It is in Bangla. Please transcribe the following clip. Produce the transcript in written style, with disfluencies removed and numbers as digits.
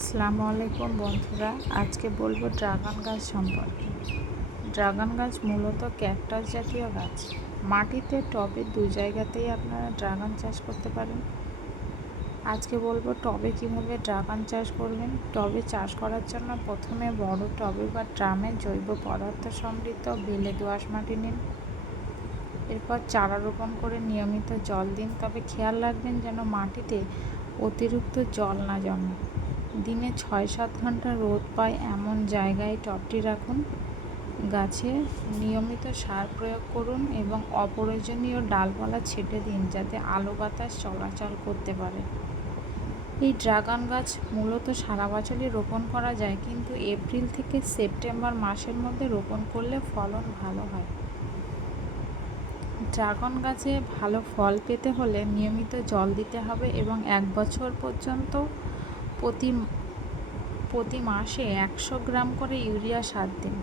আসসালামু আলাইকুম বন্ধুরা, আজকে বলবো ড্রাগন গাছ সম্পর্কে। ড্রাগন গাছ মূলত ক্যাকটাস জাতীয় গাছ। মাটিতে, টবে দু জায়গাতেই আপনারা ড্রাগন চাষ করতে পারেন। আজকে বলবো টবে কিভাবে ড্রাগন চাষ করবেন। টবে চাষ করার জন্য প্রথমে বড় টবে বা ড্রামে জৈব পদার্থ সমৃদ্ধ বেলে দোআঁশ মাটি নিন। এরপর চারা রোপণ করে নিয়মিত জল দিন, তবে খেয়াল রাখবেন যেন মাটিতে অতিরিক্ত জল না জমে। দিনে ৬-৭ ঘন্টা রোদ পায় এমন জায়গায় টবটি রাখুন। গাছে নিয়মিত সার প্রয়োগ করুন এবং অপ্রয়োজনীয় ডালপালা ছেঁটে দিন যাতে আলো বাতাস চলাচল করতে পারে। এই ড্রাগন গাছ মূলত সারা বছরই রোপণ করা যায়, কিন্তু এপ্রিল থেকে সেপ্টেম্বর মাসের মধ্যে রোপণ করলে ফলন ভালো হয়। ড্রাগন গাছে ভালো ফল পেতে হলে নিয়মিত জল দিতে হবে এবং ১ বছর পর্যন্ত প্রতি মাসে ১০০ গ্রাম করে ইউরিয়া সার দিন।